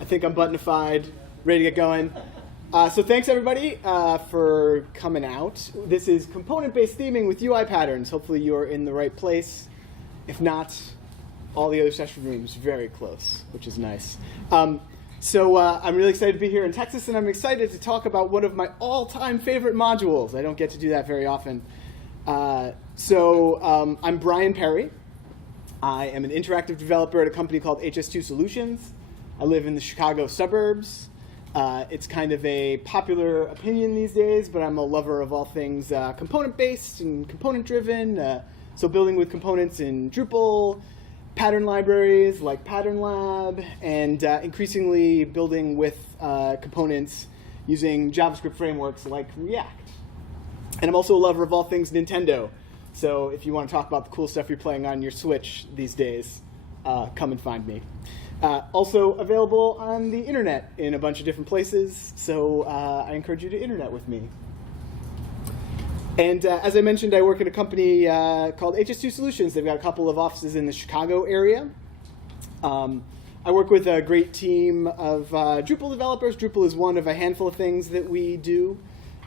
I think I'm buttoниfied, ready to get going. So thanks everybody for coming out. This is component-based theming with UI patterns. Hopefully you're in the right place. If not, all the other session rooms very close, which is nice. So I'm really excited to be here in Texas, and I'm excited to talk about one of my all-time favorite modules. I don't get to do that very often. I'm Brian Perry. I am an interactive developer at a company called HS2 Solutions. I live in the Chicago suburbs. It's kind of a popular opinion these days, but I'm a lover of all things component-based and component-driven. So building with components in Drupal, pattern libraries like Pattern Lab, and increasingly building with components using JavaScript frameworks like React. And I'm also a lover of all things Nintendo. So if you want to talk about the cool stuff you're playing on your Switch these days, come and find me. Also available on the internet in a bunch of different places, so I encourage you to internet with me. And as I mentioned, I work at a company called HS2 Solutions. They've got a couple of offices in the Chicago area. I work with a great team of Drupal developers. Drupal is one of a handful of things that we do.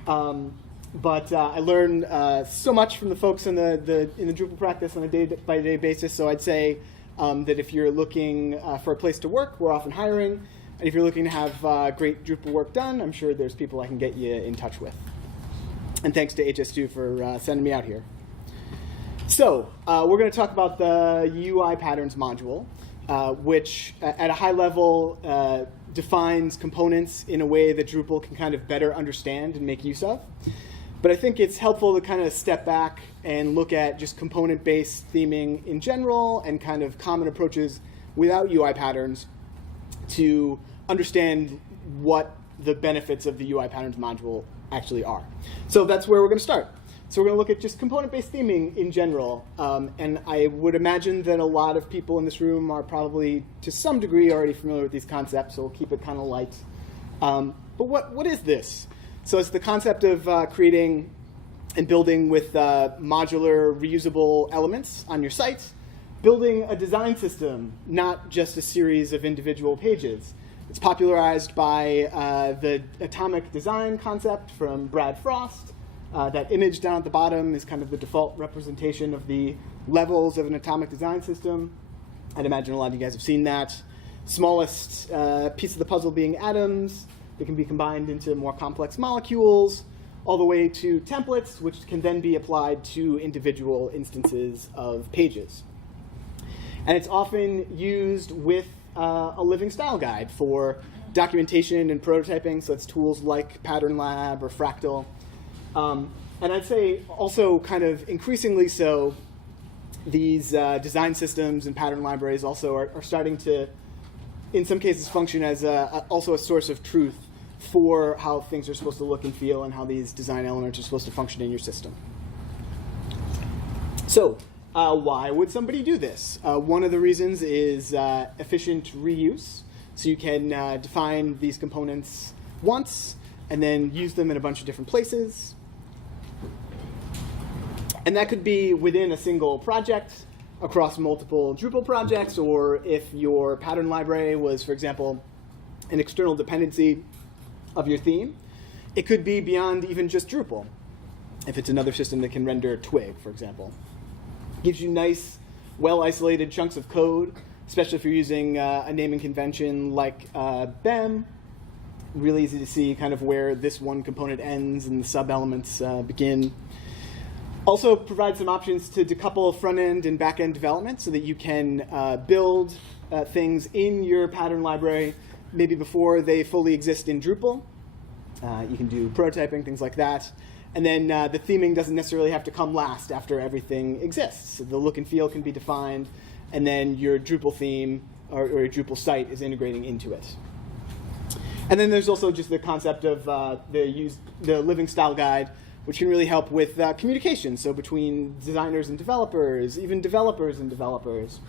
But I learn so much from the folks in the Drupal practice on a day-by-day basis, so I'd say that if you're looking for a place to work, we're often hiring. And if you're looking to have great Drupal work done, I'm sure there's people I can get you in touch with. And thanks to HS2 for sending me out here. So we're going to talk about the UI patterns module, which at a high level defines components in a way that Drupal can kind of better understand and make use of. But I think it's helpful to kind of step back and look at just component-based theming in general and kind of common approaches without UI patterns to understand what the benefits of the UI patterns module actually are. So that's where we're going to start. So we're going to look at just component-based theming in general. And I would imagine that a lot of people in this room are probably, to some degree, already familiar with these concepts, so we'll keep it kind of light. But what is this? So it's the concept of creating and building with modular, reusable elements on your site, building a design system, not just a series of individual pages. It's popularized by the atomic design concept from Brad Frost. That image down at the bottom is kind of the default representation of the levels of an atomic design system. I'd imagine a lot of you guys have seen that. Smallest piece of the puzzle being atoms. They can be combined into more complex molecules, all the way to templates, which can then be applied to individual instances of pages. And it's often used with a living style guide for documentation and prototyping, so it's tools like Pattern Lab or FRACTAL. And I'd say also kind of increasingly so, these design systems and pattern libraries also are starting to, in some cases, function as also a source of truth for how things are supposed to look and feel and how these design elements are supposed to function in your system. So why would somebody do this? One of the reasons is efficient reuse. So you can define these components once and then use them in a bunch of different places. And that could be within a single project across multiple Drupal projects, or if your pattern library was, for example, an external dependency of your theme. It could be beyond even just Drupal, if it's another system that can render Twig, for example. It gives you nice, well-isolated chunks of code, especially if you're using a naming convention like BEM. Really easy to see kind of where this one component ends and the sub-elements begin. Also provides some options to decouple front-end and back-end development so that you can build things in your pattern library maybe before they fully exist in Drupal. You can do prototyping, things like that. And then the theming doesn't necessarily have to come last after everything exists. So the look and feel can be defined, and then your Drupal theme or your Drupal site is integrating into it. And then there's also just the concept of the living style guide, which can really help with communication. So between designers and developers, even developers and developers.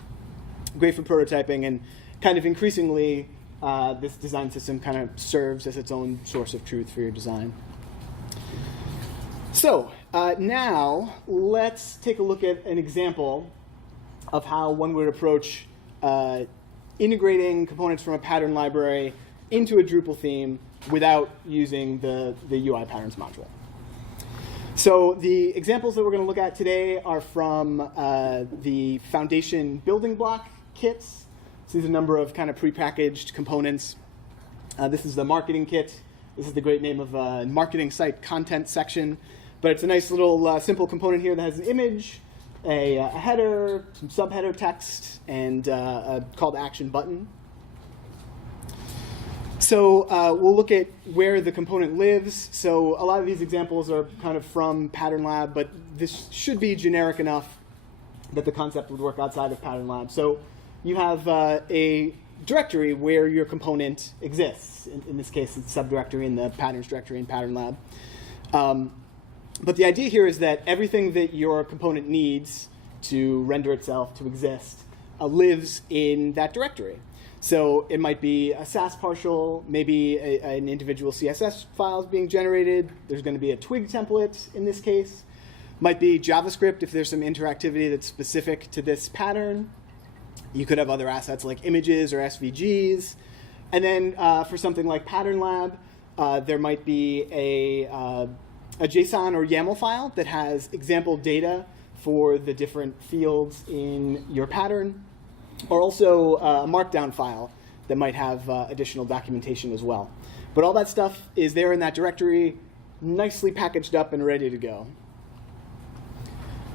Great for prototyping, and kind of increasingly this design system kind of serves as its own source of truth for your design. So now let's take a look at an example of how one would approach integrating components from a pattern library into a Drupal theme without using the UI patterns module. So the examples that we're going to look at today are from the foundation building block kits. So these are a number of kind of prepackaged components. This is the marketing kit. This is the great name of a marketing site content section. But it's a nice little simple component here that has an image, a header, some subheader text, and a call to action button. So we'll look at where the component lives. So a lot of these examples are kind of from Pattern Lab, but this should be generic enough that the concept would work outside of Pattern Lab. So you have a directory where your component exists. In this case, it's a subdirectory in the patterns directory in Pattern Lab. But the idea here is that everything that your component needs to render itself, to exist, lives in that directory. So it might be a Sass partial, maybe an individual CSS file is being generated. There's going to be a Twig template in this case. Might be JavaScript if there's some interactivity that's specific to this pattern. You could have other assets like images or SVGs. And then for something like Pattern Lab, there might be a JSON or YAML file that has example data for the different fields in your pattern, or also a markdown file that might have additional documentation as well. But all that stuff is there in that directory, nicely packaged up and ready to go.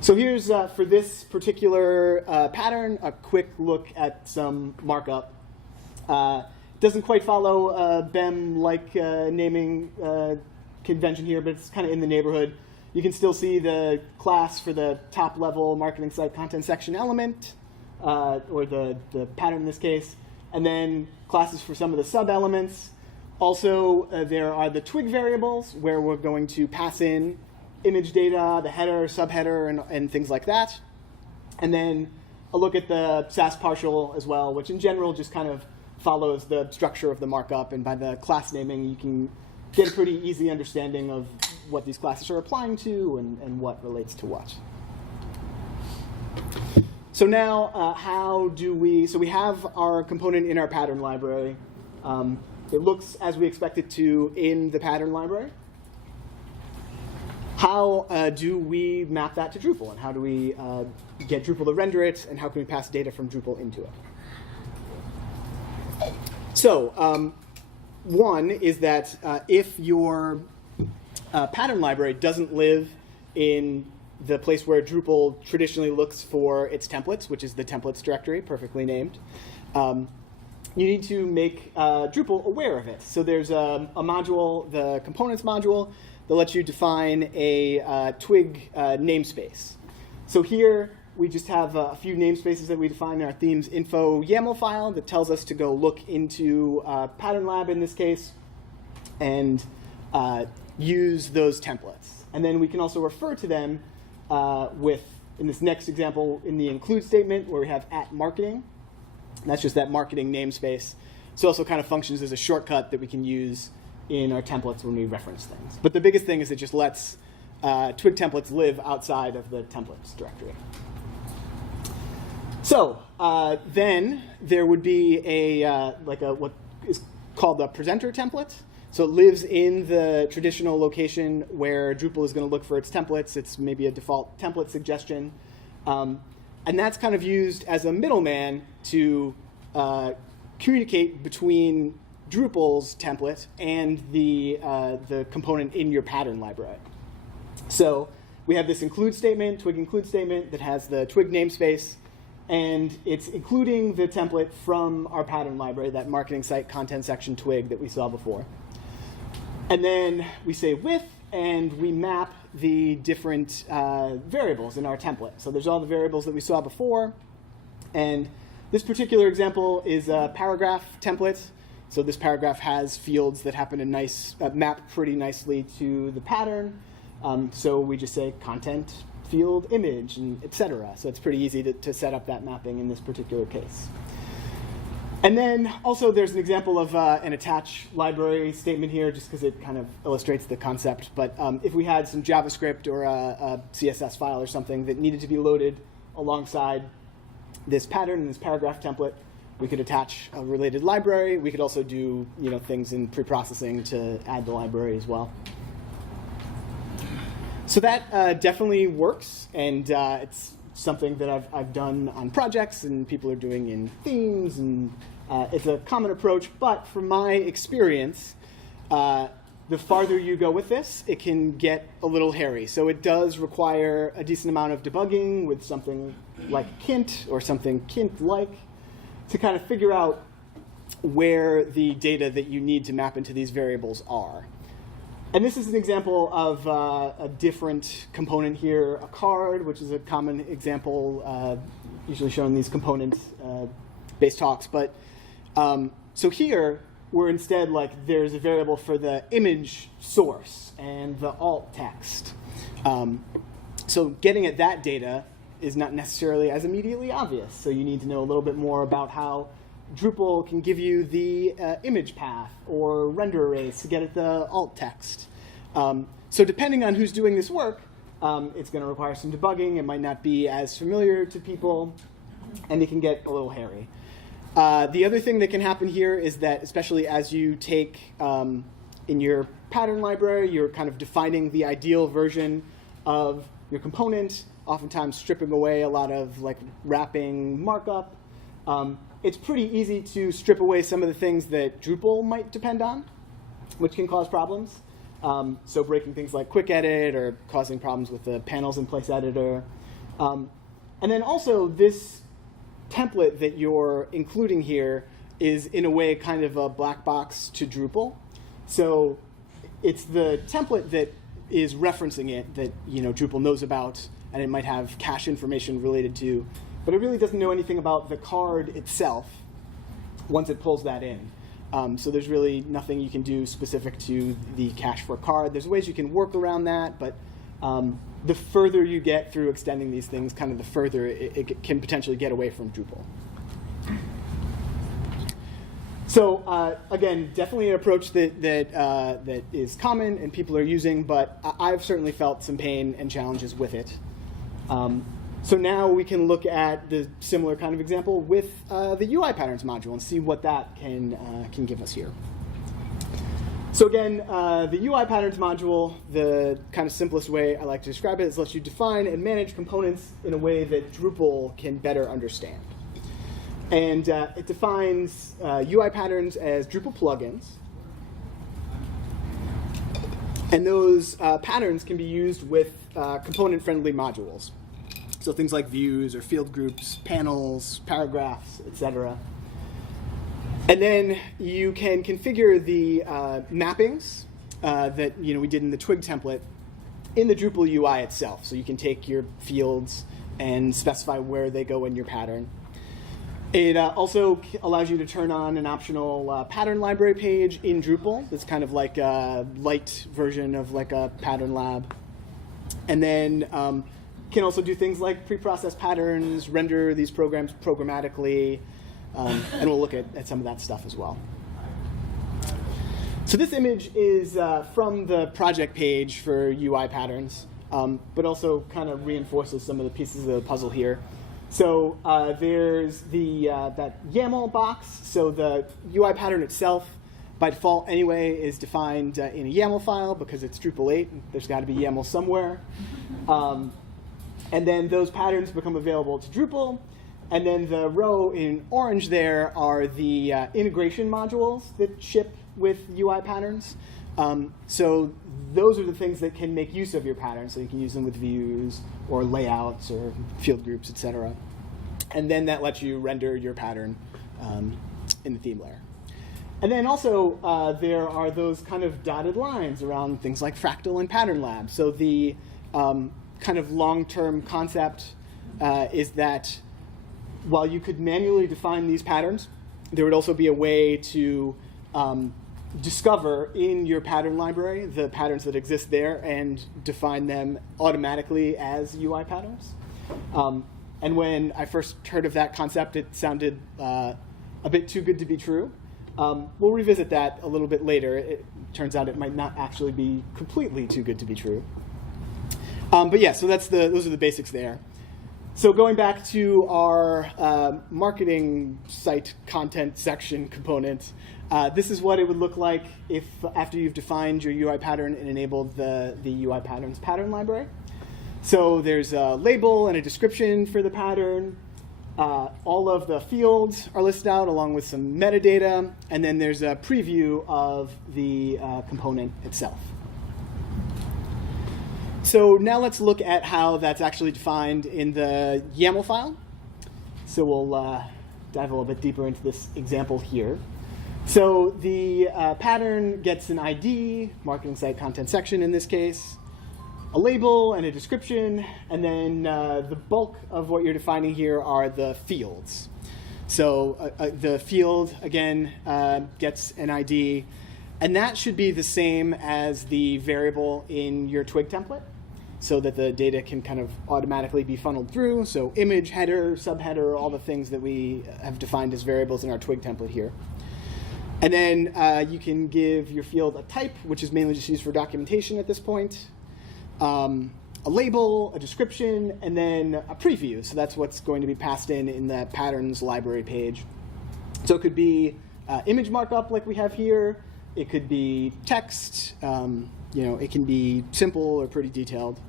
So here's, for this particular pattern, a quick look at some markup. Doesn't quite follow BEM-like naming convention here, but it's kind of in the neighborhood. You can still see the class for the top level marketing site content section element, or the pattern in this case, and then classes for some of the sub-elements. Also, there are the Twig variables where we're going to pass in image data, the header, subheader, and things like that. And then a look at the Sass partial as well, which in general just kind of follows the structure of the markup, and by the class naming you can get a pretty easy understanding of what these classes are applying to and what relates to what. So now, how do we, so we have our component in our pattern library. It looks as we expect it to in the pattern library. How do we map that to Drupal, and how do we get Drupal to render it, and how can we pass data from Drupal into it? So one is that if your pattern library doesn't live in the place where Drupal traditionally looks for its templates, which is the templates directory, perfectly named, you need to make Drupal aware of it. So there's a module, the components module, that lets you define a Twig namespace. So here we just have a few namespaces that we define in our themes info YAML file that tells us to go look into Pattern Lab in this case and use those templates. And then we can also refer to them with, in this next example, in the include statement where we have @marketing. And that's just that marketing namespace. So it also kind of functions as a shortcut that we can use in our templates when we reference things. But the biggest thing is it just lets Twig templates live outside of the templates directory. So then there would be what is called a presenter template. So it lives in the traditional location where Drupal is going to look for its templates. It's maybe a default template suggestion. And that's kind of used as a middleman to communicate between Drupal's template and the component in your pattern library. So we have this include statement, Twig include statement, that has the Twig namespace, and it's including the template from our pattern library, that marketing site content section Twig that we saw before. And then we say with, and we map the different variables in our template. So there's all the variables that we saw before. And this particular example is a paragraph template. So this paragraph has fields that happen to map pretty nicely to the pattern. So we just say content, field, image, and et cetera. So it's pretty easy to set up that mapping in this particular case. And then also there's an example of an attach library statement here, just because it kind of illustrates the concept. But if we had some JavaScript or a CSS file or something that needed to be loaded alongside this pattern and this paragraph template, We could attach a related library. We could also do things in pre-processing to add the library as well. So that definitely works, and it's something that I've done on projects, and people are doing in themes, and it's a common approach. But from my experience, the farther you go with this, it can get a little hairy. So it does require a decent amount of debugging with something like Kint or something Kint-like to kind of figure out where the data that you need to map into these variables are. And this is an example of a different component here, a card, which is a common example, usually shown in these component-based talks. But so here, we're instead there's a variable for the image source and the alt text. So getting at that data is not necessarily as immediately obvious. So you need to know a little bit more about how Drupal can give you the image path or render arrays to get at the alt text. So depending on who's doing this work, it's going to require some debugging. It might not be as familiar to people, and it can get a little hairy. The other thing that can happen here is that, especially as you take in your pattern library, you're kind of defining the ideal version of your component, oftentimes stripping away a lot of wrapping markup. It's pretty easy to strip away some of the things that Drupal might depend on, which can cause problems. So breaking things like quick edit or causing problems with the panels in place editor. And then also this template that you're including here is in a way kind of a black box to Drupal. So it's the template that is referencing it that Drupal knows about, and it might have cache information related to, but it really doesn't know anything about the card itself once it pulls that in. So there's really nothing you can do specific to the cache for card. There's ways you can work around that, but the further you get through extending these things, kind of the further it can potentially get away from Drupal. So again, definitely an approach that is common and people are using, but I've certainly felt some pain and challenges with it. So now we can look at the similar kind of example with the UI patterns module and see what that can give us here. So again, the UI patterns module, the kind of simplest way I like to describe it is lets you define and manage components in a way that Drupal can better understand. And it defines UI patterns as Drupal plugins. And those patterns can be used with component-friendly modules. So things like views or field groups, panels, paragraphs, etc. And then you can configure the mappings that we did in the Twig template in the Drupal UI itself. So you can take your fields and specify where they go in your pattern. It also allows you to turn on an optional pattern library page in Drupal. It's kind of like a light version of a Pattern Lab. And then can also do things like pre-process patterns, render these programs programmatically, and we'll look at some of that stuff as well. So this image is from the project page for UI patterns, but also kind of reinforces some of the pieces of the puzzle here. So there's the that YAML box. So the UI pattern itself, by default anyway, is defined in a YAML file because it's Drupal 8. There's got to be YAML somewhere. And then those patterns become available to Drupal. And then the row in orange there are the integration modules that ship with UI patterns. So those are the things that can make use of your patterns. So you can use them with views or layouts or field groups, etc. And then that lets you render your pattern in the theme layer. And then also there are those kind of dotted lines around things like FRACTAL and Pattern Lab. So the kind of long-term concept is that while you could manually define these patterns, there would also be a way to discover in your pattern library the patterns that exist there and define them automatically as UI patterns. And when I first heard of that concept, it sounded a bit too good to be true. We'll revisit that a little bit later. It turns out it might not actually be completely too good to be true. But yeah, so those are the basics there. So going back to our marketing site content section component, this is what it would look like if after you've defined your UI pattern and enabled the UI patterns pattern library. So there's a label and a description for the pattern. All of the fields are listed out along with some metadata, and then there's a preview of the component itself. So now let's look at how that's actually defined in the YAML file. So we'll dive a little bit deeper into this example here. So the pattern gets an ID, marketing site content section in this case, a label and a description, and then the bulk of what you're defining here are the fields. So the field, again, gets an ID, and that should be the same as the variable in your Twig template, so that the data can kind of automatically be funneled through. So image, header, subheader, all the things that we have defined as variables in our Twig template here. And then you can give your field a type, which is mainly just used for documentation at this point, a label, a description, and then a preview. So that's what's going to be passed in the patterns library page. So it could be image markup like we have here. It could be text. It can be simple or pretty detailed.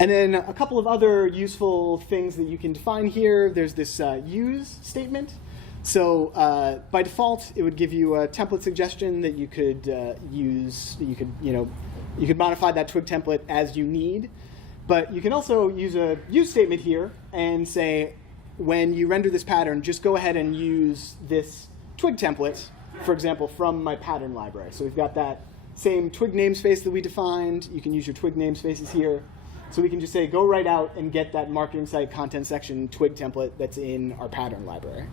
And then a couple of other useful things that you can define here. There's this use statement. So by default, it would give you a template suggestion that you could use. You could modify that Twig template as you need. But you can also use a use statement here and say, when you render this pattern, just go ahead and use this Twig template, for example, from my pattern library. So we've got that same Twig namespace that we defined. You can use your Twig namespaces here. So we can just say, go right out and get that marketing site content section Twig template that's in our pattern library.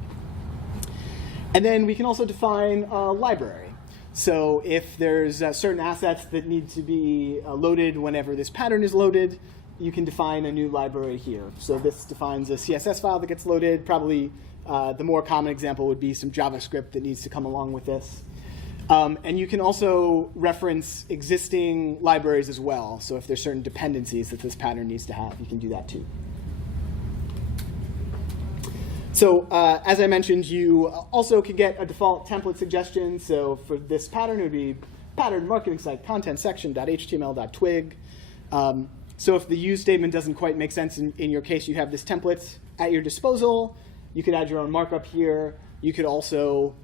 And then we can also define a library. So if there's certain assets that need to be loaded whenever this pattern is loaded, you can define a new library here. So this defines a CSS file that gets loaded. Probably the more common example would be some JavaScript that needs to come along with this. And you can also reference existing libraries as well. So if there's certain dependencies that this pattern needs to have, you can do that too. So as I mentioned, you also can get a default template suggestion. So for this pattern, it would be pattern marketing site content section.html.twig. So if the use statement doesn't quite make sense in your case, you have this template at your disposal. You could add your own markup here. You could also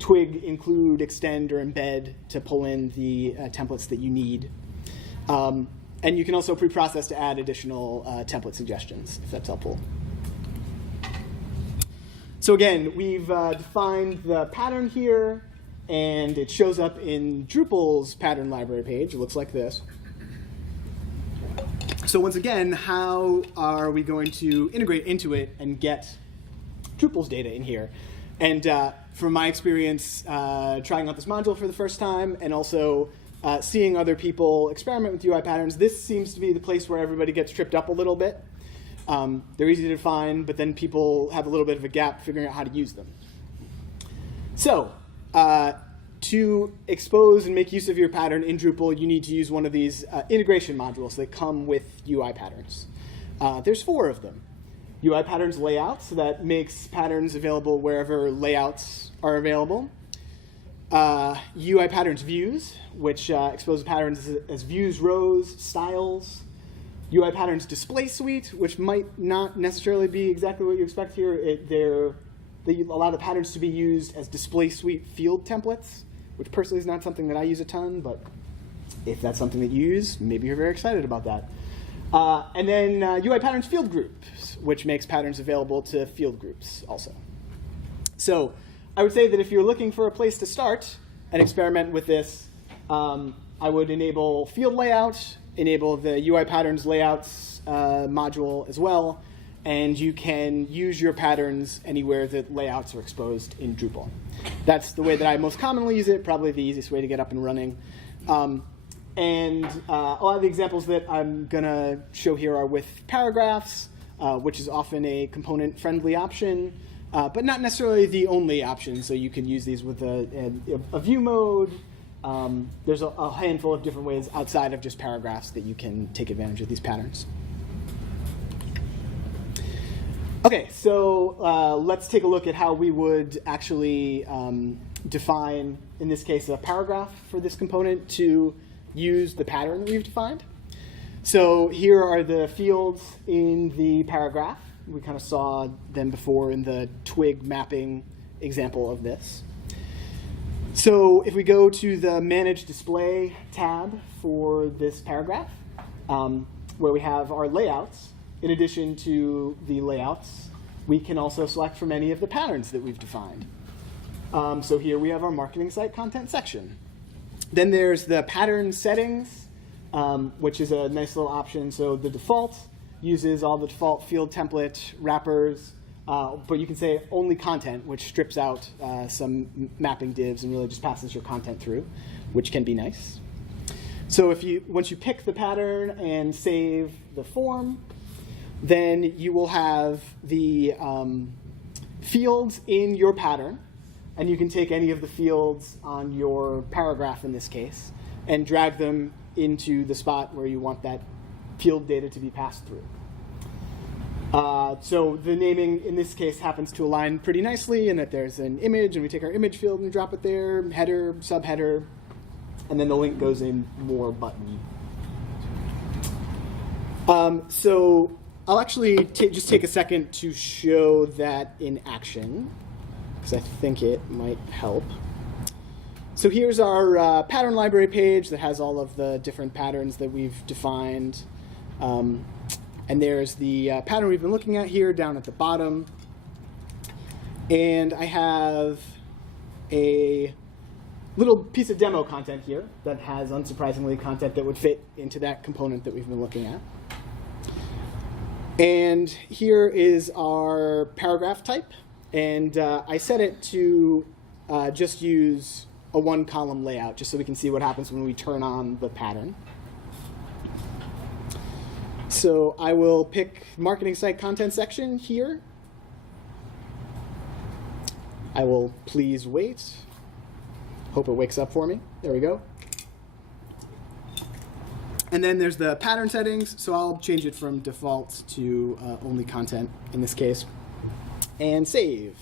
Twig include, extend, or embed to pull in the templates that you need. And you can also pre-process to add additional template suggestions, if that's helpful. So again, we've defined the pattern here, and it shows up in Drupal's pattern library page. It looks like this. So once again, how are we going to integrate into it and get Drupal's data in here? And from my experience trying out this module for the first time, and also seeing other people experiment with UI patterns, this seems to be the place where everybody gets tripped up a little bit. They're easy to define, but then people have a little bit of a gap figuring out how to use them. So to expose and make use of your pattern in Drupal, you need to use one of these integration modules that come with UI patterns. There's 4 of them. UI patterns layout, so that makes patterns available wherever layouts are available. UI patterns views, which expose patterns as views, rows, styles. UI patterns display suite, which might not necessarily be exactly what you expect here. They allow the patterns to be used as display suite field templates, which personally is not something that I use a ton, but if that's something that you use, maybe you're very excited about that. And then UI patterns field groups, which makes patterns available to field groups also. So I would say that if you're looking for a place to start and experiment with this, I would enable field layout, enable the UI patterns layouts module as well, and you can use your patterns anywhere that layouts are exposed in Drupal. That's the way that I most commonly use it, probably the easiest way to get up and running. And a lot of the examples that I'm going to show here are with paragraphs, which is often a component-friendly option, but not necessarily the only option. So you can use these with a view mode, there's a handful of different ways outside of just paragraphs that you can take advantage of these patterns. Okay, so let's take a look at how we would actually define, in this case, a paragraph for this component to use the pattern we've defined. So here are the fields in the paragraph. We kind of saw them before in the Twig mapping example of this. So if we go to the Manage Display tab for this paragraph, where we have our layouts, in addition to the layouts, we can also select from any of the patterns that we've defined. So here we have our marketing site content section. Then there's the pattern settings, which is a nice little option. So the default uses all the default field template wrappers, but you can say only content, which strips out some mapping divs and really just passes your content through, which can be nice. So once you pick the pattern and save the form, then you will have the fields in your pattern, and you can take any of the fields on your paragraph in this case and drag them into the spot where you want that field data to be passed through. So the naming in this case happens to align pretty nicely in that there's an image, and we take our image field and drop it there, header, subheader, and then the link goes in more button. So I'll actually just take a second to show that in action, because I think it might help. So here's our pattern library page that has all of the different patterns that we've defined. And there's the pattern we've been looking at here down at the bottom. And I have a little piece of demo content here that has, unsurprisingly, content that would fit into that component that we've been looking at. And here is our paragraph type. And I set it to just use a one-column layout, just so we can see what happens when we turn on the pattern. So I will pick marketing site content section here. I will please wait. Hope it wakes up for me. There we go. And then there's the pattern settings. So I'll change it from default to only content in this case. And save.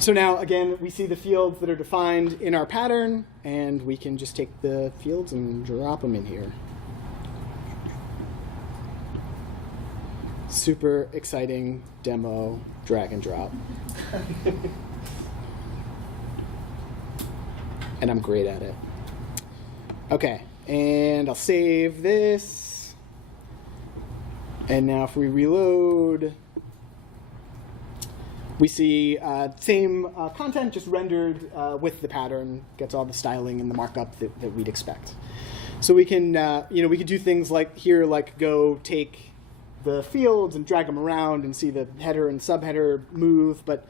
So now, again, we see the fields that are defined in our pattern, and we can just take the fields and drop them in here. Super exciting demo, drag and drop. And I'm great at it. Okay, and I'll save this. And now if we reload, we see same content just rendered with the pattern, gets all the styling and the markup that we'd expect. So we can, we can do things like here, like go take the fields and drag them around and see the header and subheader move. But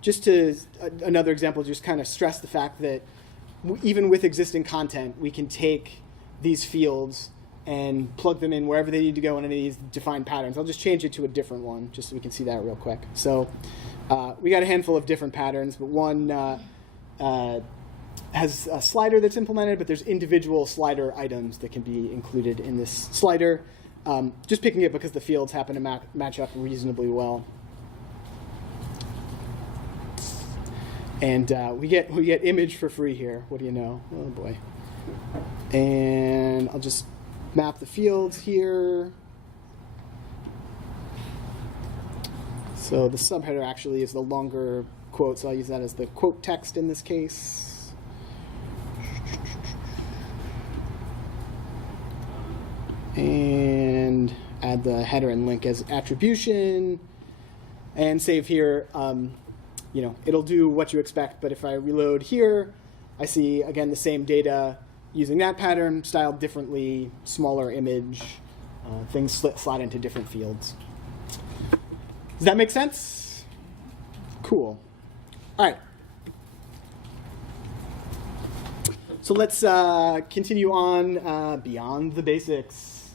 just to another example, just kind of stress the fact that even with existing content, we can take these fields and plug them in wherever they need to go in any of these defined patterns. I'll just change it to a different one just so we can see that real quick. So we got a handful of different patterns, but one has a slider that's implemented, but there's individual slider items that can be included in this slider. Just picking it because the fields happen to match up reasonably well. And we get image for free here. What do you know? Oh boy. And I'll just map the fields here. So the subheader actually is the longer quote, so I'll use that as the quote text in this case. And add the header and link as attribution. And save here. It'll do what you expect, but if I reload here, I see, again, the same data using that pattern, styled differently, smaller image, things slot into different fields. Does that make sense? Cool. All right. So let's continue on beyond the basics.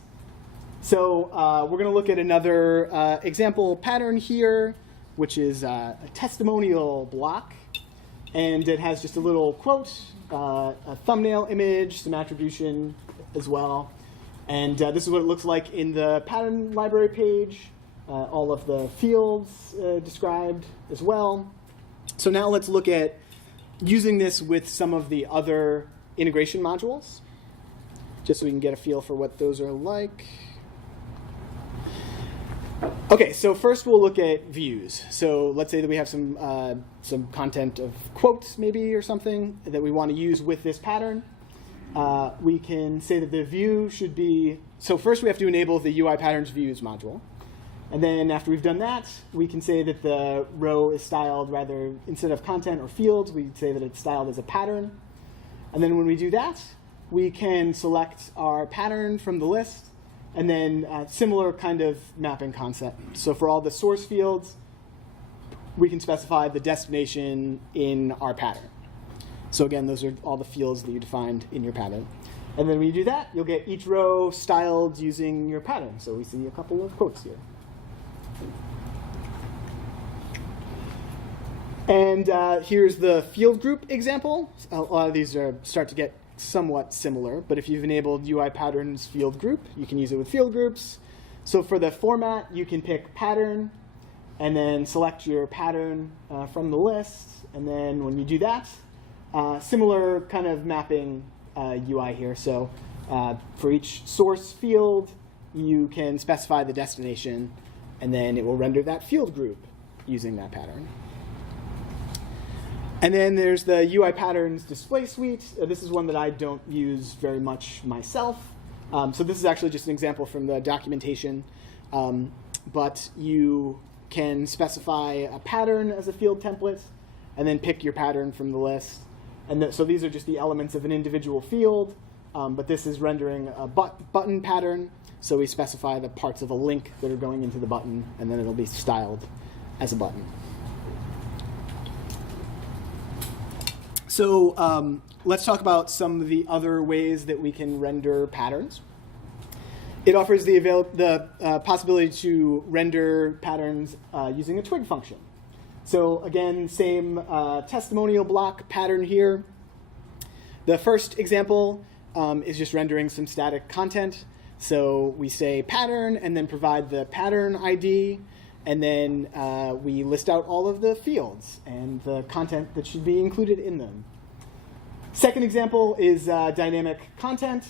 So we're going to look at another example pattern here, which is a testimonial block. And it has just a little quote, a thumbnail image, some attribution as well. And this is what it looks like in the pattern library page. All of the fields described as well. So now let's look at using this with some of the other integration modules, just so we can get a feel for what those are like. OK, so first we'll look at views. So let's say that we have some content of quotes, maybe, or something that we want to use with this pattern. We can say that the view should be, so first we have to enable the UI patterns views module. And then after we've done that, we can say that the row is styled rather, instead of content or fields, we say that it's styled as a pattern. And then when we do that, we can select our pattern from the list, and then similar kind of mapping concept. So for all the source fields, we can specify the destination in our pattern. So again, those are all the fields that you defined in your pattern. And then when you do that, you'll get each row styled using your pattern. So we see a couple of quotes here. And here's the field group example. A lot of these start to get somewhat similar, but if you've enabled UI patterns field group, you can use it with field groups. So for the format, you can pick pattern, and then select your pattern from the list. And then when you do that, similar kind of mapping UI here. So for each source field, you can specify the destination, and then it will render that field group using that pattern. And then there's the UI patterns display suite. This is one that I don't use very much myself. So this is actually just an example from the documentation. But you can specify a pattern as a field template, and then pick your pattern from the list. And so these are just the elements of an individual field. But this is rendering a button pattern. So we specify the parts of a link that are going into the button, and then it'll be styled as a button. So let's talk about some of the other ways that we can render patterns. It offers the possibility to render patterns using a Twig function. So again, same testimonial block pattern here. The first example is just rendering some static content. So we say pattern, and then provide the pattern ID. And then we list out all of the fields and the content that should be included in them. Second example is dynamic content.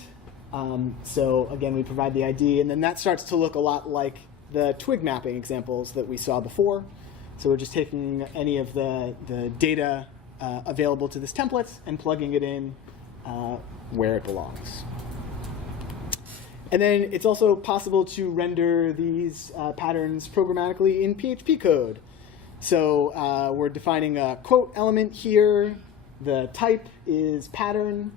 So again, we provide the ID, and then that starts to look a lot like the Twig mapping examples that we saw before. So we're just taking any of the data available to this template and plugging it in where it belongs. And then it's also possible to render these patterns programmatically in PHP code. So we're defining a quote element here. The type is pattern.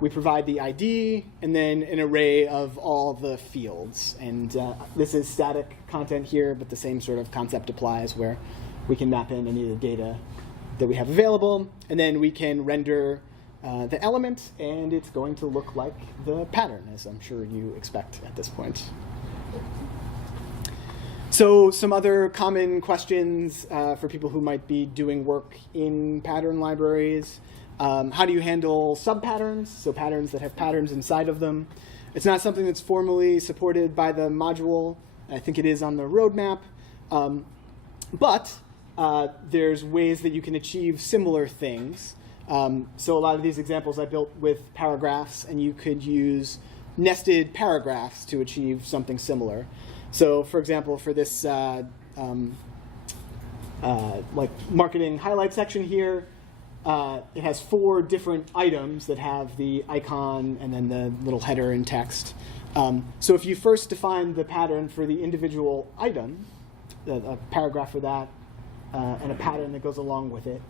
We provide the ID, and then an array of all the fields. And this is static content here, but the same sort of concept applies, where we can map in any of the data that we have available. And then we can render the element, and it's going to look like the pattern, as I'm sure you expect at this point. So some other common questions for people who might be doing work in pattern libraries. How do you handle subpatterns? So patterns that have patterns inside of them. It's not something that's formally supported by the module. I think it is on the roadmap. But there's ways that you can achieve similar things. So a lot of these examples I built with paragraphs, and you could use nested paragraphs to achieve something similar. So for example, for this like marketing highlight section here, it has 4 different items that have the icon and then the little header and text. So if you first define the pattern for the individual item, a paragraph for that, and a pattern that goes along with it,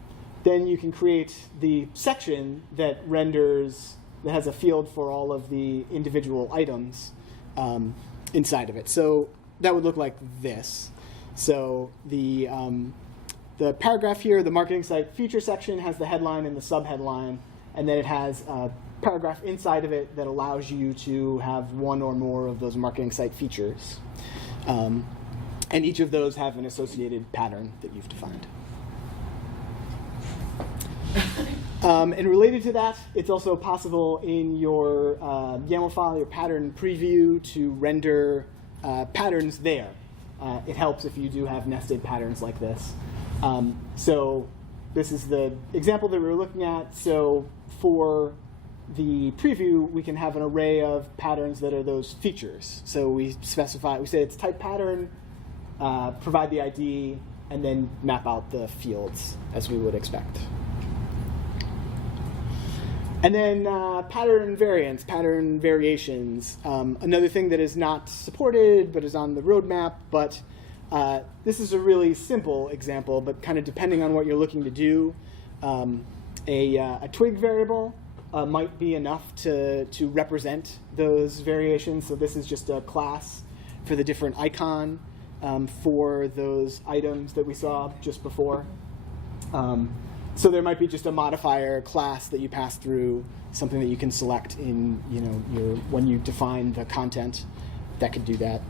then you can create the section that renders, that has a field for all of the individual items inside of it. So that would look like this. So the paragraph here, the marketing site feature section, has the headline and the subheadline, and then it has a paragraph inside of it that allows you to have one or more of those marketing site features. And each of those have an associated pattern that you've defined. And related to that, it's also possible in your YAML file, your pattern preview, to render patterns there. It helps if you do have nested patterns like this. So this is the example that we were looking at. So for the preview, we can have an array of patterns that are those features. So we specify, we say it's type pattern, provide the ID, and then map out the fields as we would expect. And then pattern variants, pattern variations. Another thing that is not supported but is on the roadmap, but this is a really simple example, but kind of depending on what you're looking to do, a Twig variable might be enough to represent those variations. So this is just a class for the different icon for those items that we saw just before. So there might be just a modifier class that you pass through, something that you can select in when you define the content that could do that.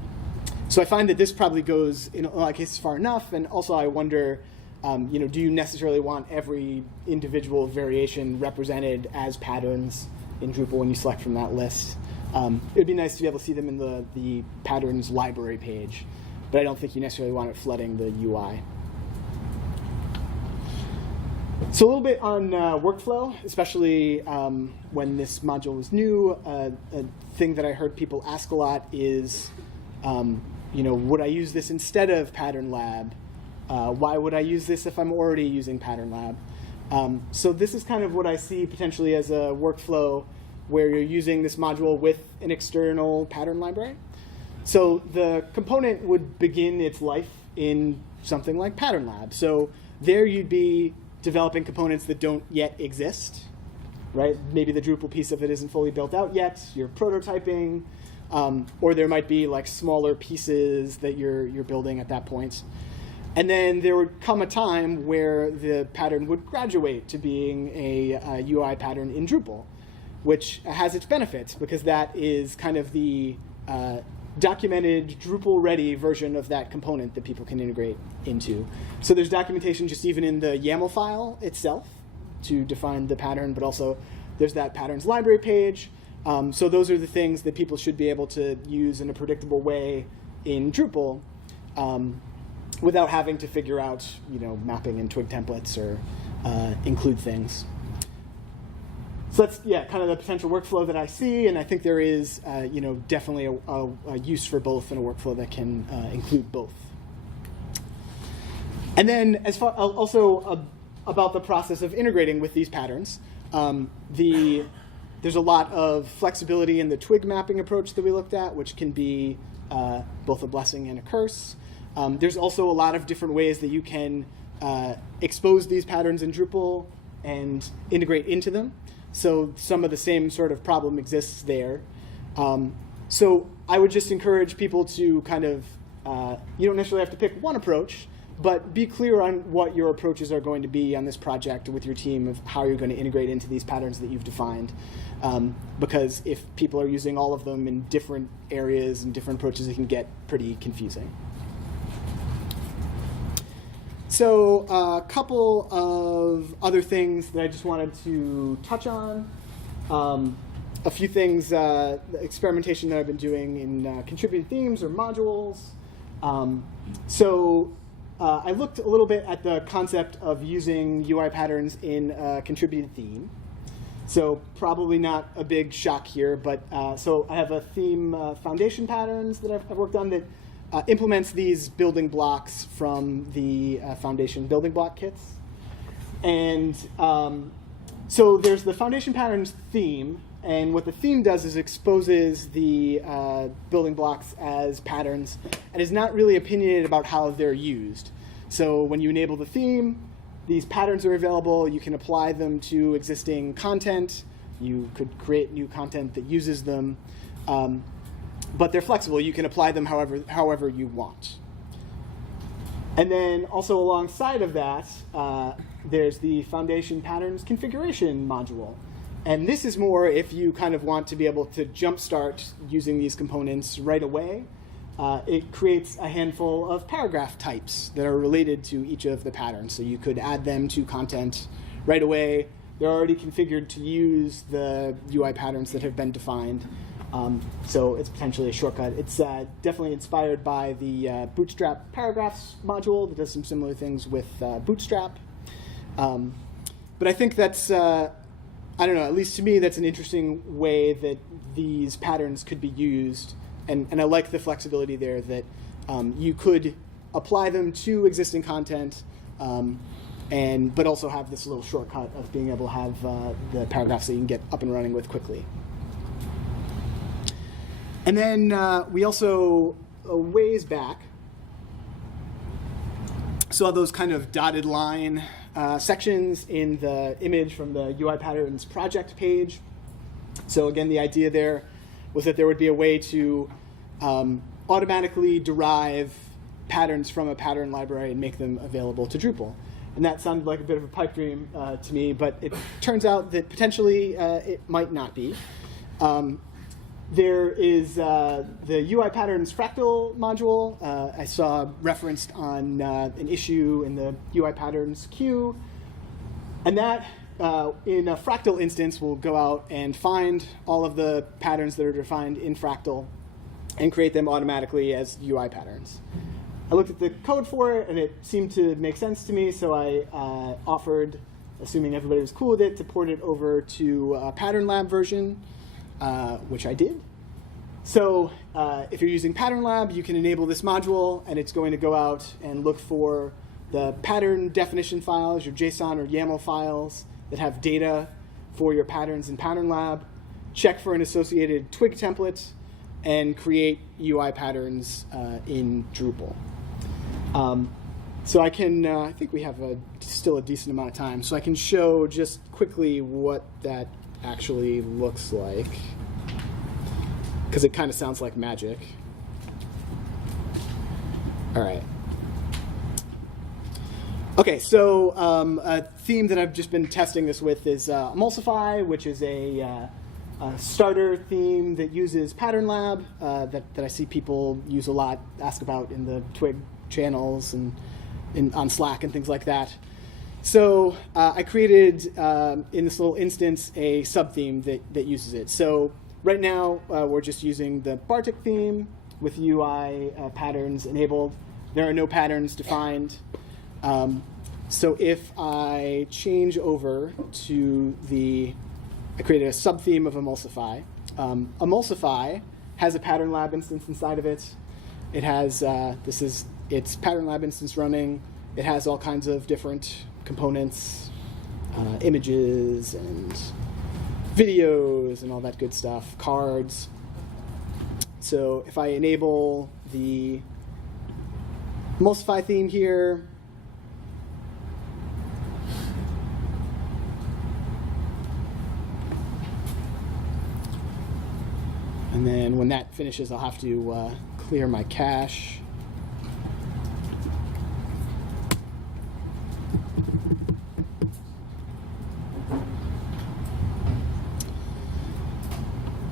So I find that this probably goes in a lot of cases far enough, and also I wonder, do you necessarily want every individual variation represented as patterns in Drupal when you select from that list? It would be nice to be able to see them in the patterns library page, but I don't think you necessarily want it flooding the UI. So a little bit on workflow, especially when this module was new. A thing that I heard people ask a lot is, would I use this instead of Pattern Lab? Why would I use this if I'm already using Pattern Lab? So this is kind of what I see potentially as a workflow where you're using this module with an external pattern library. So the component would begin its life in something like Pattern Lab. So there you'd be developing components that don't yet exist, right? Maybe the Drupal piece of it isn't fully built out yet. You're prototyping, or there might be like smaller pieces that you're building at that point. And then there would come a time where the pattern would graduate to being a UI pattern in Drupal, which has its benefits because that is kind of the documented Drupal-ready version of that component that people can integrate into. So there's documentation just even in the YAML file itself to define the pattern, but also there's that patterns library page. So those are the things that people should be able to use in a predictable way in Drupal without having to figure out, mapping in Twig templates or include things. So that's, kind of the potential workflow that I see, and I think there is, definitely a use for both and a workflow that can include both. And then as far also about the process of integrating with these patterns, there's a lot of flexibility in the Twig mapping approach that we looked at, which can be both a blessing and a curse. There's also a lot of different ways that you can expose these patterns in Drupal and integrate into them. So some of the same sort of problem exists there. So I would just encourage people to kind of, you don't necessarily have to pick one approach, but be clear on what your approaches are going to be on this project with your team of how you're going to integrate into these patterns that you've defined. Because if people are using all of them in different areas and different approaches, it can get pretty confusing. So a couple of other things that I just wanted to touch on. A few things, the experimentation that I've been doing in contributed themes or modules. I looked a little bit at the concept of using UI patterns in a contributed theme. So probably not a big shock here, but so I have a theme foundation patterns that I've worked on that implements these building blocks from the foundation building block kits. And so there's the foundation patterns theme, and what the theme does is exposes the building blocks as patterns and is not really opinionated about how they're used. So when you enable the theme, these patterns are available. You can apply them to existing content. You could create new content that uses them. But they're flexible. You can apply them however you want. And then also alongside of that, there's the foundation patterns configuration module. And this is more if you kind of want to be able to jumpstart using these components right away. It creates a handful of paragraph types that are related to each of the patterns. So you could add them to content right away. They're already configured to use the UI patterns that have been defined. So it's potentially a shortcut. It's definitely inspired by the Bootstrap paragraphs module that does some similar things with Bootstrap. But I think that's, I don't know, at least to me, that's an interesting way that these patterns could be used. And I like the flexibility there that you could apply them to existing content, but also have this little shortcut of being able to have the paragraphs that you can get up and running with quickly. And then we also, a ways back, saw those kind of dotted line sections in the image from the UI Patterns project page. So again, the idea there was that there would be a way to automatically derive patterns from a pattern library and make them available to Drupal. And that sounded like a bit of a pipe dream to me, but it turns out that potentially it might not be. There is the UI Patterns FRACTAL module. I saw referenced on an issue in the UI Patterns queue. And that, in a FRACTAL instance, will go out and find all of the patterns that are defined in FRACTAL and create them automatically as UI patterns. I looked at the code for it, and it seemed to make sense to me, so I offered, assuming everybody was cool with it, to port it over to a Pattern Lab version, which I did. So if you're using Pattern Lab, you can enable this module, and it's going to go out and look for the pattern definition files, your JSON or YAML files that have data for your patterns in Pattern Lab, check for an associated Twig template, and create UI patterns in Drupal. So I can, I think we have still a decent amount of time, so I can show just quickly what that actually looks like, because it kind of sounds like magic. All right. Okay, so a theme that I've just been testing this with is Emulsify, which is a starter theme that uses Pattern Lab that I see people use a lot, ask about in the Twig channels and on Slack and things like that. So I created, in this little instance, a sub-theme that uses it. So right now, we're just using the Bartik theme with UI patterns enabled. There are no patterns defined. So if I change over to I created a sub-theme of Emulsify. Emulsify has a Pattern Lab instance inside of it. It has, its Pattern Lab instance running. It has all kinds of different components, images and videos and all that good stuff, cards. So if I enable the Emulsify theme here, and then when that finishes, I'll have to clear my cache.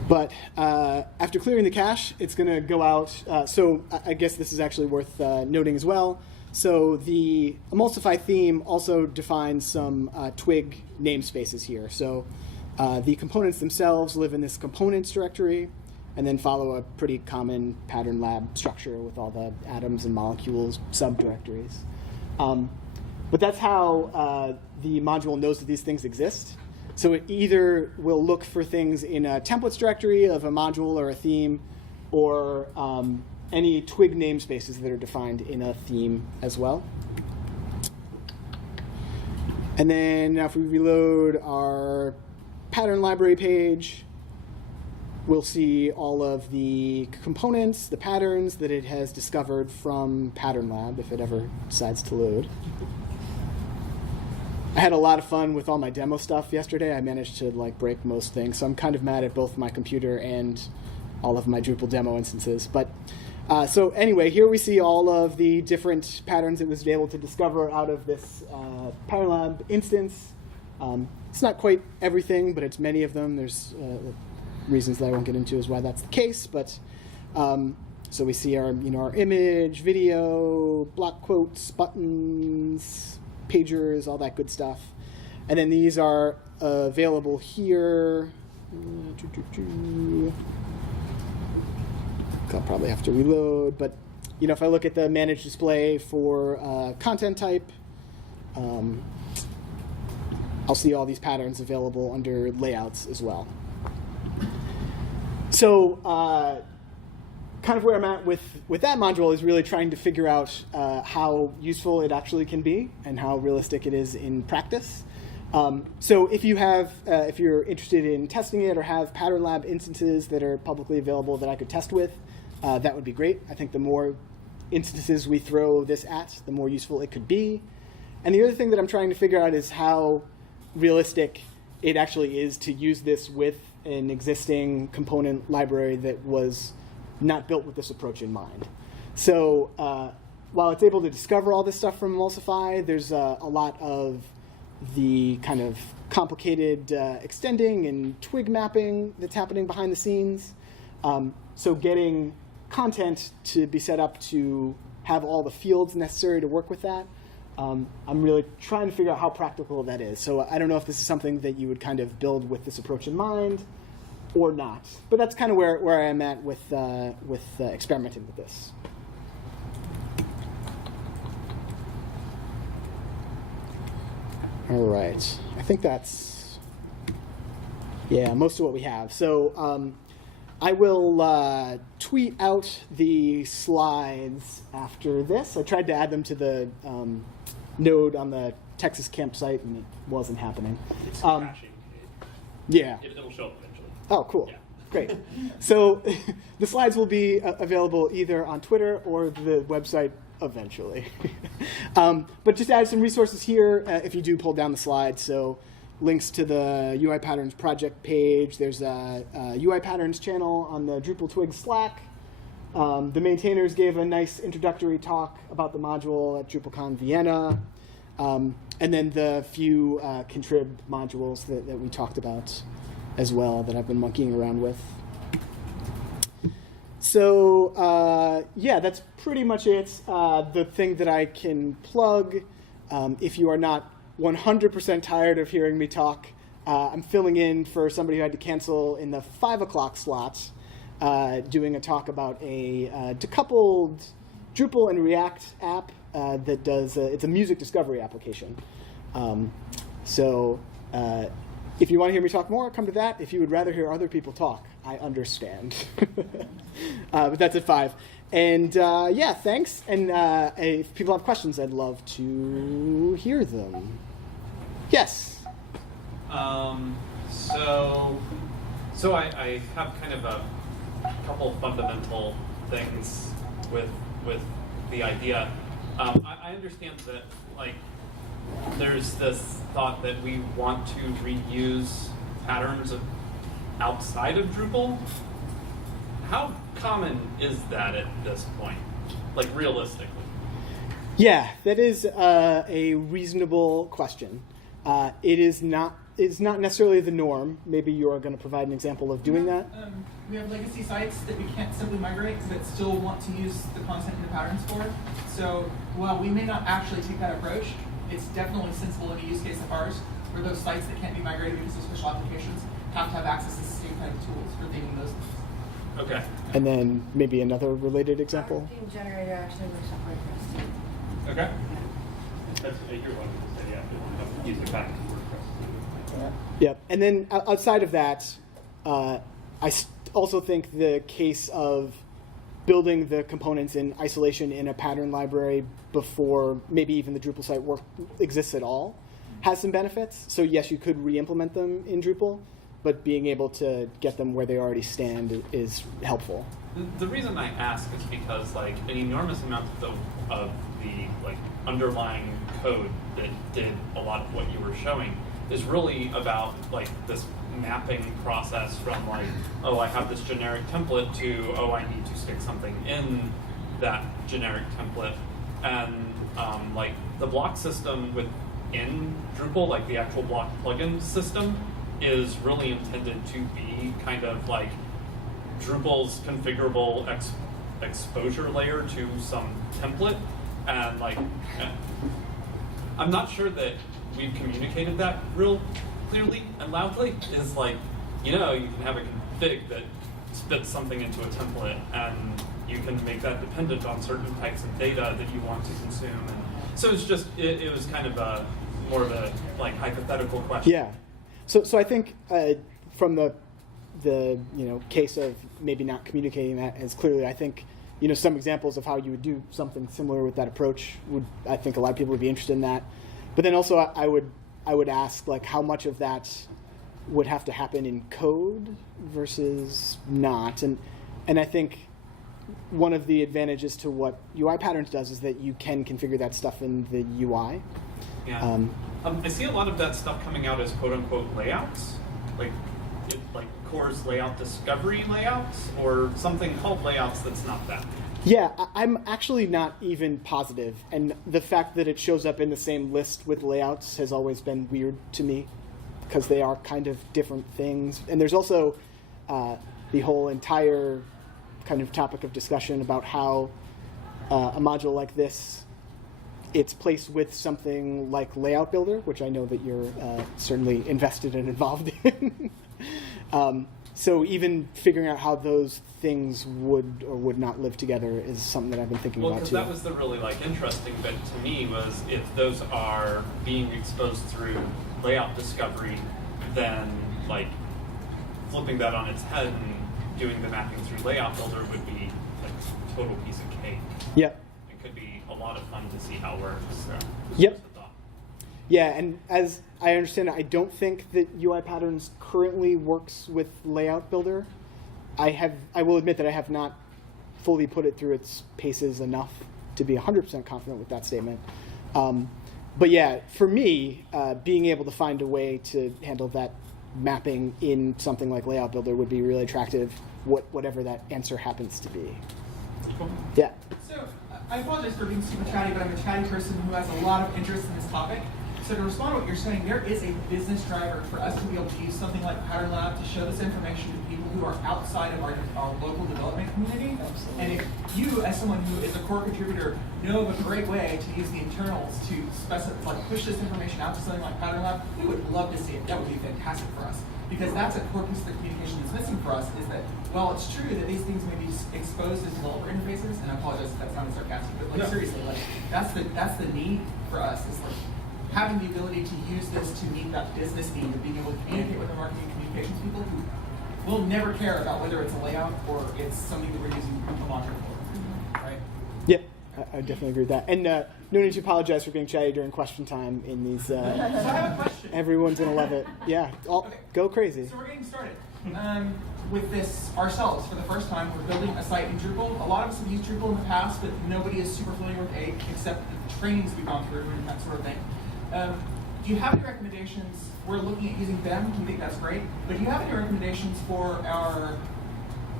But after clearing the cache, it's going to go out. So I guess this is actually worth noting as well. So the Emulsify theme also defines some Twig namespaces here. So the components themselves live in this components directory, and then follow a pretty common Pattern Lab structure with all the atoms and molecules subdirectories. But that's how the module knows that these things exist. So it either will look for things in a templates directory of a module or a theme, or any Twig namespaces that are defined in a theme as well. And then now if we reload our pattern library page, we'll see all of the components, the patterns that it has discovered from Pattern Lab, if it ever decides to load. I had a lot of fun with all my demo stuff yesterday. I managed to break most things, so I'm kind of mad at both my computer and all of my Drupal demo instances. But so anyway, here we see all of the different patterns it was able to discover out of this Pattern Lab instance. It's not quite everything, but it's many of them. There's reasons that I won't get into is why that's the case. But so we see our our image, video, block quotes, buttons, pagers, all that good stuff. And then these are available here. I'll probably have to reload, but if I look at the manage display for content type, I'll see all these patterns available under layouts as well. So kind of where I'm at with that module is really trying to figure out how useful it actually can be and how realistic it is in practice. So if you're interested in testing it or have Pattern Lab instances that are publicly available that I could test with, that would be great. I think the more instances we throw this at, the more useful it could be. And the other thing that I'm trying to figure out is how realistic it actually is to use this with an existing component library that was not built with this approach in mind. So while it's able to discover all this stuff from Emulsify, there's a lot of the kind of complicated extending and Twig mapping that's happening behind the scenes. So getting content to be set up to have all the fields necessary to work with that, I'm really trying to figure out how practical that is. So I don't know if this is something that you would kind of build with this approach in mind or not. But that's kind of where I am at with experimenting with this. All right. I think that's, most of what we have. So I will tweet out the slides after this. I tried to add them to the node on the Texas campsite, and it wasn't happening. It's crashing. Yeah. It'll show up eventually. Oh, cool. Yeah. Great. So the slides will be available either on Twitter or the website eventually. But just add some resources here if you do pull down the slides. So links to the UI Patterns project page. There's a UI Patterns channel on the Drupal Twig Slack. The maintainers gave a nice introductory talk about the module at DrupalCon Vienna. And then the few contrib modules that we talked about as well that I've been monkeying around with. So that's pretty much it. The thing that I can plug, if you are not 100% tired of hearing me talk, I'm filling in for somebody who had to cancel in the 5 o'clock slot, doing a talk about a decoupled Drupal and React app that does, it's a music discovery application. If you want to hear me talk more, come to that. If you would rather hear other people talk, I understand. But that's at 5. And thanks. And if people have questions, I'd love to hear them. Yes? So I have kind of a couple fundamental things with the idea. I understand that, like, there's this thought that we want to reuse patterns outside of Drupal. How common is that at this point, like realistically? Yeah, that is a reasonable question. It's not necessarily the norm. Maybe you're going to provide an example of doing that. We have legacy sites that we can't simply migrate but still want to use the content in the patterns for. So while we may not actually take that approach, it's definitely sensible in a use case of ours where those sites that can't be migrated because of special applications have to have access to the same type of tools for thinking those things. Okay. And then maybe another related example. Theme generator actually works out quite for us. Okay. That's you're welcome to say, yeah, use the pattern to work for us. Yep. And then outside of that, I also think the case of building the components in isolation in a pattern library before maybe even the Drupal site exists at all has some benefits. So yes, you could re-implement them in Drupal, but being able to get them where they already stand is helpful. The reason I ask is because, like, an enormous amount of the like underlying code that did a lot of what you were showing is really about like this mapping process from like, oh, I have this generic template to, oh, I need to stick something in that generic template. And like the block system within Drupal, like the actual block plugin system, is really intended to be kind of like Drupal's configurable exposure layer to some template. And like, I'm not sure that we've communicated that real clearly and loudly, is like, you can have a config that spits something into a template, and you can make that dependent on certain types of data that you want to consume. And so it's just, it was kind of more of a like hypothetical question. Yeah. So I think from the case of maybe not communicating that as clearly, I think some examples of how you would do something similar with that approach I think a lot of people would be interested in that. But then also I would ask, like, how much of that would have to happen in code versus not. And I think one of the advantages to what UI Patterns does is that you can configure that stuff in the UI. Yeah. I see a lot of that stuff coming out as quote-unquote layouts, like Core's layout discovery layouts, or something called layouts that's not that. Yeah, I'm actually not even positive. And the fact that it shows up in the same list with layouts has always been weird to me, because they are kind of different things. And there's also the whole entire kind of topic of discussion about how a module like this, it's placed with something like Layout Builder, which I know that you're certainly invested and involved in. So even figuring out how those things would or would not live together is something that I've been thinking about too. Well, because that was the really interesting bit to me, was if those are being exposed through layout discovery, then flipping that on its head and doing the mapping through Layout Builder would be a total piece of cake. Yep. It could be a lot of fun to see how it works. So yep. Yeah, and as I understand it, I don't think that UI Patterns currently works with Layout Builder. I will admit that I have not fully put it through its paces enough to be 100% confident with that statement. But yeah, for me, being able to find a way to handle that mapping in something like Layout Builder would be really attractive, whatever that answer happens to be. Cool. Yeah. So I apologize for being super chatty, but I'm a chatty person who has a lot of interest in this topic. So to respond to what you're saying, there is a business driver for us to be able to use something like Pattern Lab to show this information to people who are outside of our local development community. Absolutely. And if you, as someone who is a core contributor, know of a great way to use the internals to push this information out to something like Pattern Lab, we would love to see it. That would be fantastic for us. Because that's a core piece of the communication that's missing for us, is that while it's true that these things may be exposed as developer interfaces, and I apologize if that sounded sarcastic, but No. seriously, that's the need for us, is having the ability to use this to meet that business need of being able to communicate with our marketing and communications people who will never care about whether it's a layout or it's something that we're using a mantra for, right? Yeah, I definitely agree with that. And no need to apologize for being chatty during question time in these. So I have a question. Everyone's going to love it. Yeah, Okay. Go crazy. So we're getting started with this ourselves for the first time. We're building a site in Drupal. A lot of us have used Drupal in the past, but nobody is super familiar with 8 except the trainings we've gone through and that sort of thing. Do you have any recommendations? We're looking at using them. We think that's great. But do you have any recommendations for our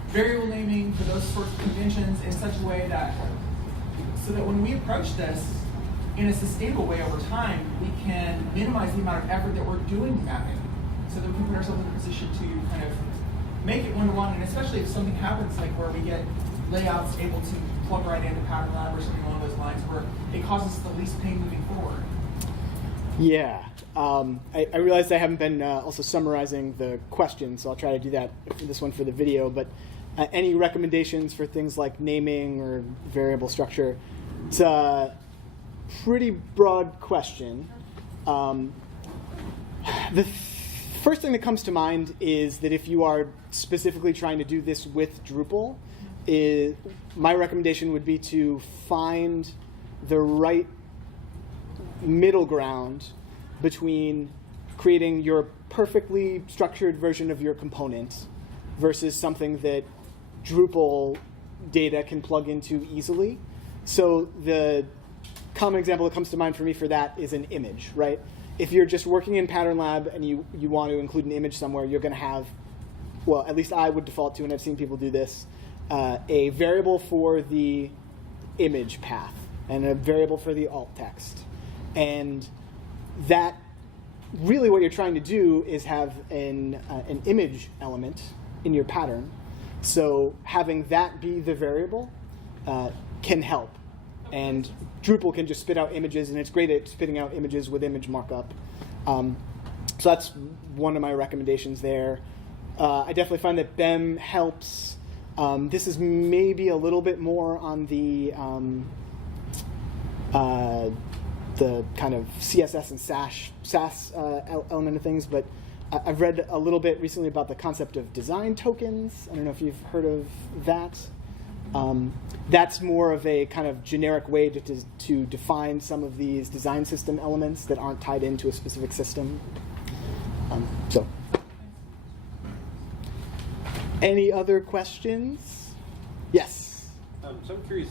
variable naming, for those sorts of conventions in such a way that, so that when we approach this in a sustainable way over time, we can minimize the amount of effort that we're doing mapping, so that we can put ourselves in a position to kind of make it one-to-one, and especially if something happens like where we get layouts able to plug right into Pattern Lab or something along those lines, where it causes the least pain moving forward. Yeah. I realized I haven't been also summarizing the question, so I'll try to do that for this one for the video. But any recommendations for things like naming or variable structure? It's a pretty broad question. The first thing that comes to mind is that if you are specifically trying to do this with Drupal, my recommendation would be to find the right middle ground between creating your perfectly structured version of your component versus something that Drupal data can plug into easily. So the common example that comes to mind for me for that is an image, right? If you're just working in Pattern Lab and you want to include an image somewhere, you're going to have, well, at least I would default to, and I've seen people do this, a variable for the image path and a variable for the alt text. And that, really what you're trying to do is have an image element in your pattern. So having that be the variable can help. and Drupal can just spit out images, and it's great at spitting out images with image markup. So that's one of my recommendations there. I definitely find that BEM helps. This is maybe a little bit more on the kind of CSS and SAS element of things, but I've read a little bit recently about the concept of design tokens. I don't know if you've heard of that. That's more of a kind of generic way to define some of these design system elements that aren't tied into a specific system. Any other questions? Yes. So I'm curious.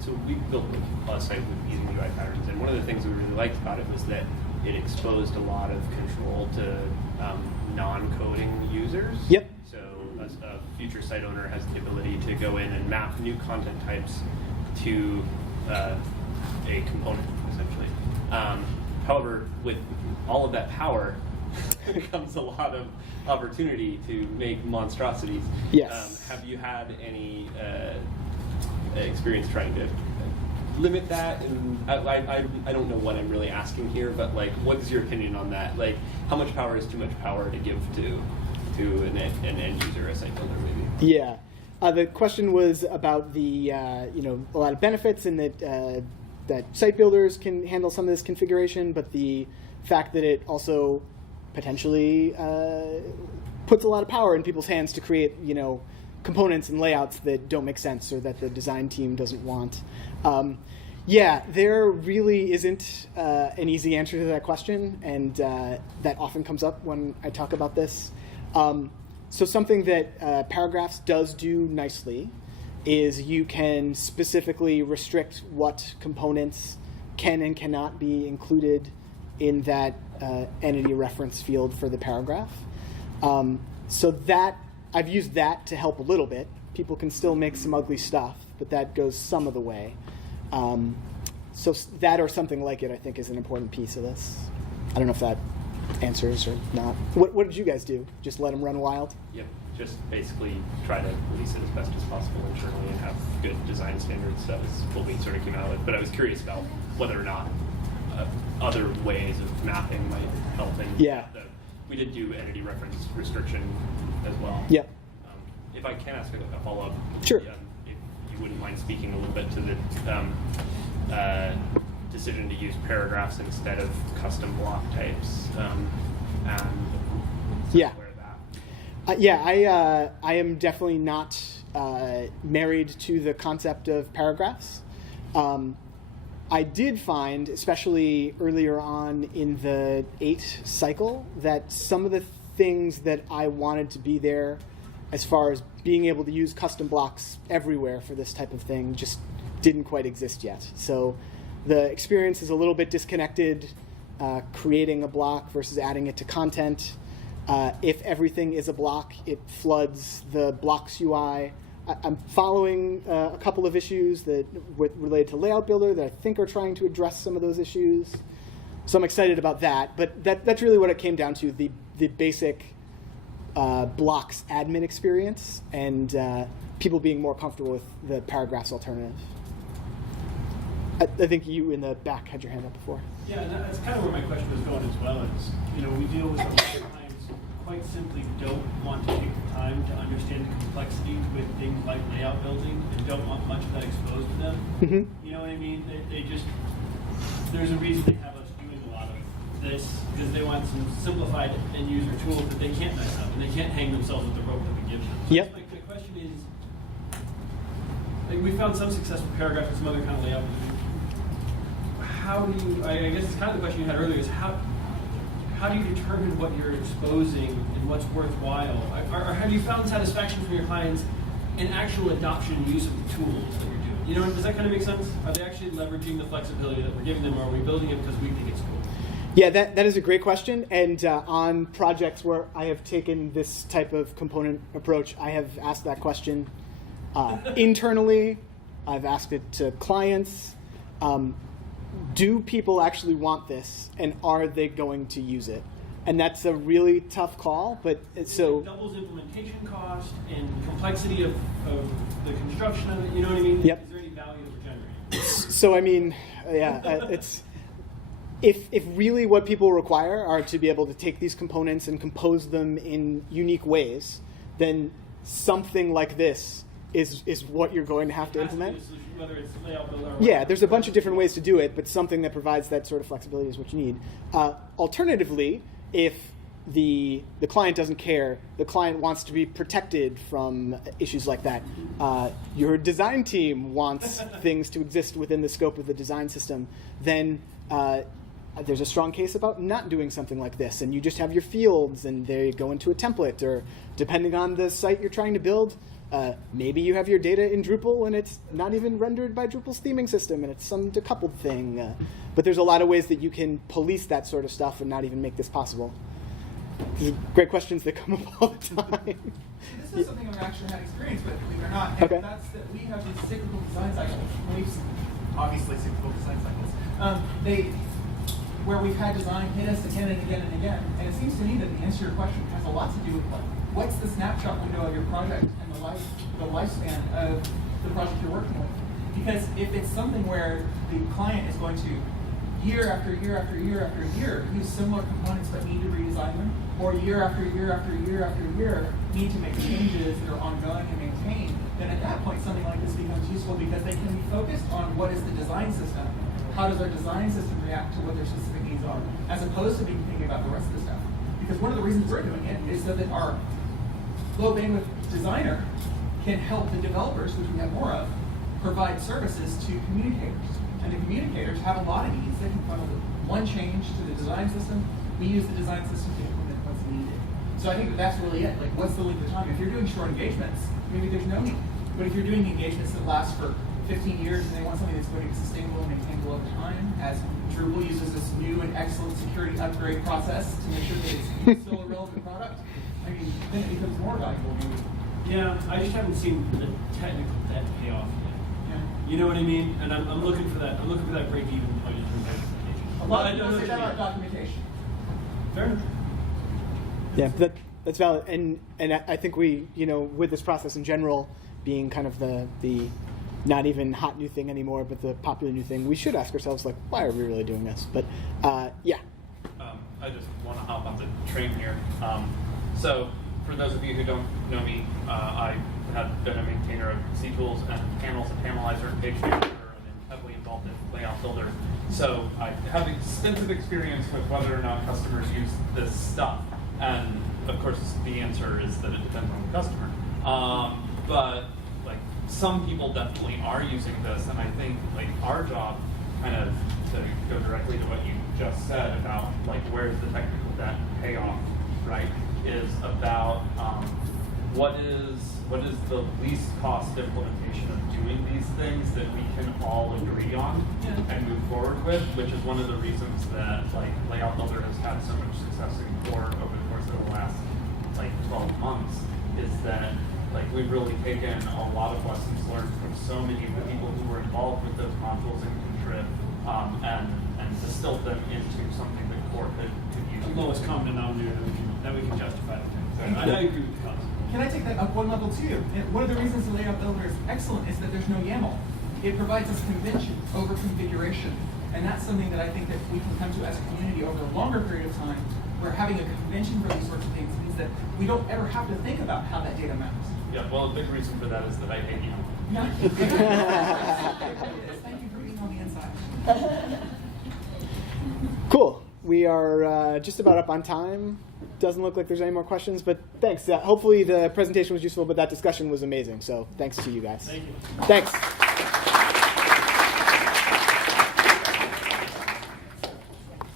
So we built a site with using UI patterns, and one of the things that we really liked about it was that it exposed a lot of control to non-coding users. Yep. So a future site owner has the ability to go in and map new content types to a component, essentially. However, with all of that power comes a lot of opportunity to make monstrosities. Yes. Have you had any experience trying to limit that? And I don't know what I'm really asking here, but like, what is your opinion on that? Like, how much power is too much power to give to an end user, a site builder, maybe? Yeah. The question was about the a lot of benefits, and that site builders can handle some of this configuration, but the fact that it also potentially puts a lot of power in people's hands to create components and layouts that don't make sense or that the design team doesn't want. Yeah, there really isn't an easy answer to that question, and that often comes up when I talk about this. So something that Paragraphs does do nicely is you can specifically restrict what components can and cannot be included in that entity reference field for the paragraph. So that I've used that to help a little bit. People can still make some ugly stuff, but that goes some of the way. So that or something like it, I think, is an important piece of this. I don't know if that answers or not. What did you guys do? Just let them run wild? Yep. Just basically try to release it as best as possible internally and have good design standards. That was what we sort of came out with. But I was curious about whether or not other ways of mapping might help. And yeah. We did do entity reference restriction as well. Yep. If I can ask a follow-up. Sure. If you wouldn't mind speaking a little bit to the decision to use paragraphs instead of custom block types, and yeah. where that. I am definitely not married to the concept of paragraphs. I did find, especially earlier on in the 8 cycle, that some of the things that I wanted to be there as far as being able to use custom blocks everywhere for this type of thing just didn't quite exist yet. So the experience is a little bit disconnected, creating a block versus adding it to content. If everything is a block, it floods the blocks UI. I'm following a couple of issues that related to Layout Builder that I think are trying to address some of those issues. So I'm excited about that. But that's really what it came down to, the basic blocks admin experience and people being more comfortable with the paragraphs alternative. I think you in the back had your hand up before. Yeah, and that's kind of where my question was going as well. Is we deal with a lot of clients who quite simply don't want to take the time to understand the complexity with things like layout building and don't want much of that exposed to them. Mm-hmm. You know what I mean? They just, there's a reason they have us doing a lot of this, because they want some simplified end user tools that they can't mess up and they can't hang themselves with the rope that we give them. So yep. the question is, like, we found some success with Paragraph and some other kind of layout building. How do you, I guess it's kind of the question you had earlier, is how do you determine what you're exposing and what's worthwhile? Or have you found satisfaction from your clients in actual adoption and use of the tools that you're doing? Does that kind of make sense? Are they actually leveraging the flexibility that we're giving them, or are we building it because we think it's cool? Yeah, that is a great question. And on projects where I have taken this type of component approach, I have asked that question internally. I've asked it to clients. Do people actually want this, and are they going to use it? And that's a really tough call, but so... It doubles implementation cost and complexity of the construction of it, you know what I mean? Yep. Is there any value that we're generating? So I mean, yeah, it's if really what people require are to be able to take these components and compose them in unique ways, then something like this is what you're going to have to implement. Whether it's layout builder or Yeah, there's a bunch of different ways to do it, but something that provides that sort of flexibility is what you need. Alternatively, if the client doesn't care, the client wants to be protected from issues like that, your design team wants things to exist within the scope of the design system, then there's a strong case about not doing something like this, and you just have your fields and they go into a template, or depending on the site you're trying to build, maybe you have your data in Drupal and it's not even rendered by Drupal's theming system and it's some decoupled thing. But there's a lot of ways that you can police that sort of stuff and not even make this possible. These are great questions that come up all the time. This is something I've actually had experience with, believe it or not. And Okay. that's that we have these cyclical design cycles. Obviously cyclical design cycles. Where we've had design hit us again and again and again. And it seems to me that the answer to your question has a lot to do with what's the snapshot window of your project and the lifespan of the project you're working with. Because if it's something where the client is going to year after year after year after year use similar components but need to redesign them, or year after year after year after year need to make changes that are ongoing and maintained, then at that point something like this becomes useful because they can be focused on what is the design system. How does our design system react to what their specific needs are, as opposed to being thinking about the rest of the stuff. Because one of the reasons we're doing it is so that our low bandwidth designer can help the developers, which we have more of, provide services to communicators. And the communicators have a lot of needs. They can funnel one change to the design system. We use the design system to implement what's needed. So I think that's really it. Like, what's the length of time? If you're doing short engagements, maybe there's no need. But if you're doing engagements that last for 15 years and they want something that's going to be sustainable and maintainable over time, as Drupal uses this new and excellent security upgrade process to make sure that it's still a relevant product, I mean, then it becomes more valuable maybe. Yeah, I just haven't seen the technical debt pay off yet. Yeah. You know what I mean? And I'm looking for that. I'm looking for that break-even point in terms of implementation. A lot of people say that about documentation. Fair enough. Yeah, that's valid. And I think we, with this process in general being kind of the not even hot new thing anymore, but the popular new thing, we should ask ourselves, like, why are we really doing this? But yeah. I just want to hop on the train here. So for those of you who don't know me, I have been a maintainer of CTools and panels and Panelizer and Page Manager, and I'm heavily involved in Layout Builder. So I have extensive experience with whether or not customers use this stuff. And of course, the answer is that it depends on the customer. But like, some people definitely are using this, and I think like our job, kind of to go directly to what you just said about like where's the technical debt payoff, right? Is about what is the least cost implementation of doing these things that we can all agree on and move forward with, which is one of the reasons that like Layout Builder has had so much success in core over the course of the last like 12 months, is that like we've really taken a lot of lessons learned from so many of the people who were involved with those modules in Contrib, and distilled them into something that core could use. The lowest common denominator that we can justify. And I agree with the concept. Can I take that up one level too? And one of the reasons the Layout Builder is excellent is that there's no YAML. It provides us convention over configuration. And that's something that I think that we can come to as a community over a longer period of time, where having a convention for these sorts of things means that we don't ever have to think about how that data maps. Yeah, well, a big reason for that is that I hate you. No. Thank you for being on the inside. Cool. We are just about up on time. Doesn't look like there's any more questions, but thanks. Hopefully the presentation was useful, but that discussion was amazing. So thanks to you guys. Thank you. Thanks.